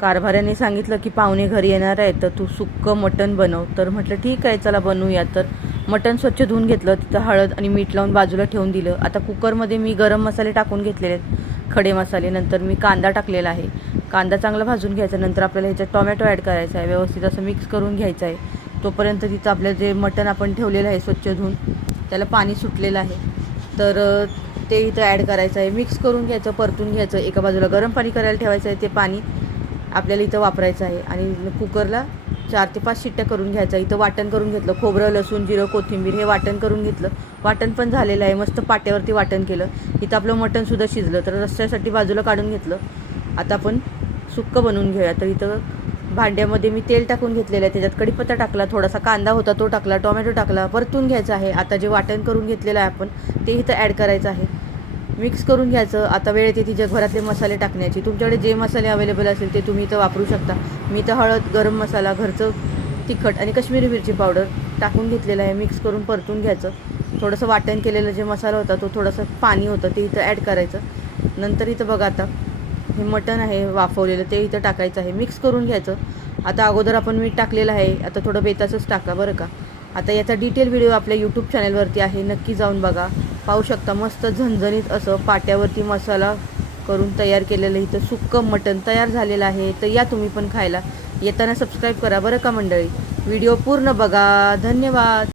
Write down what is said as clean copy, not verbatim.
कारभाऱ्याने सांगितलं की पाहुणे घरी येणार आहे तर तू सुक्कं मटण बनव. तर म्हटलं ठीक आहे चला बनवूया. तर मटण स्वच्छ धुवून घेतलं, तिथं हळद आणि मीठ लावून बाजूला ठेवून दिलं. आता कुकरमध्ये मी गरम मसाले टाकून घेतलेले आहेत, खडे मसाले. नंतर मी कांदा टाकलेला आहे. कांदा चांगला भाजून घ्यायचा. नंतर आपल्याला ह्याच्यात टोमॅटो ॲड करायचा आहे, व्यवस्थित असं मिक्स करून घ्यायचं आहे. तोपर्यंत तिथं आपलं जे मटण आपण ठेवलेलं आहे स्वच्छ धुवून, त्याला पाणी सुटलेलं आहे, तर ते इथं ॲड करायचं आहे. मिक्स करून घ्यायचं, परतून घ्यायचं. एका बाजूला गरम पाणी करायला ठेवायचं आहे, ते पाणी आपल्याला इथं वापरायचं आहे. आणि कुकरला 4 ते 5 शिट्ट्या करून घ्यायचा. इथं वाटण करून घेतलं, खोबरं, लसूण, जिरं, कोथिंबीर हे वाटण करून घेतलं. वाटण पण झालेलं आहे, मस्त पाट्यावरती वाटण केलं. इथं आपलं मटणसुद्धा शिजलं, तर रस्स्यासाठी बाजूला काढून घेतलं. आता आपण सुक्कं बनवून घेऊया. तर इथं भांड्यामध्ये मी तेल टाकून घेतलेलं आहे, त्याच्यात कढीपत्ता टाकला, थोडासा कांदा होता तो टाकला, टोमॅटो टाकला, परतून घ्यायचं आहे. आता जे वाटण करून घेतलेलं आहे आपण ते इथं ॲड करायचं आहे, मिक्स करून घ्यायचं. आता वेळ येते ती जगभरातले मसाले टाकण्याची. तुमच्याकडे जे मसाले अवेलेबल असेल ते तुम्ही इथं वापरू शकता. मी इथं हळद, गरम मसाला, घरचं तिखट आणि काश्मीरी मिरची पावडर टाकून घेतलेलं आहे. मिक्स करून परतून घ्यायचं. थोडंसं वाटण केलेलं जे मसाला होता तो थोडंसं पाणी होतं ते इथं ॲड करायचं. नंतर इथं बघा आता हे मटण आहे वाफवलेलं ते इथं टाकायचं आहे, मिक्स करून घ्यायचं. आता अगोदर आपण मीठ टाकलेलं आहे, आता थोडं बेताचंच टाका बरं का. आता याचा डिटेल व्हिडिओ आपल्या यूट्यूब चॅनलवरती आहे, नक्की जाऊन बघा. पाहू शकता मस्त झणझणीत असं पाट्यावरती मसाला करून तयार केलेलं इथं सुक्कं मटण तयार झालेलं आहे. तर या तुम्ही पण खायला. येताना सबस्क्राईब करा बरं का मंडळी. व्हिडिओ पूर्ण बघा. धन्यवाद.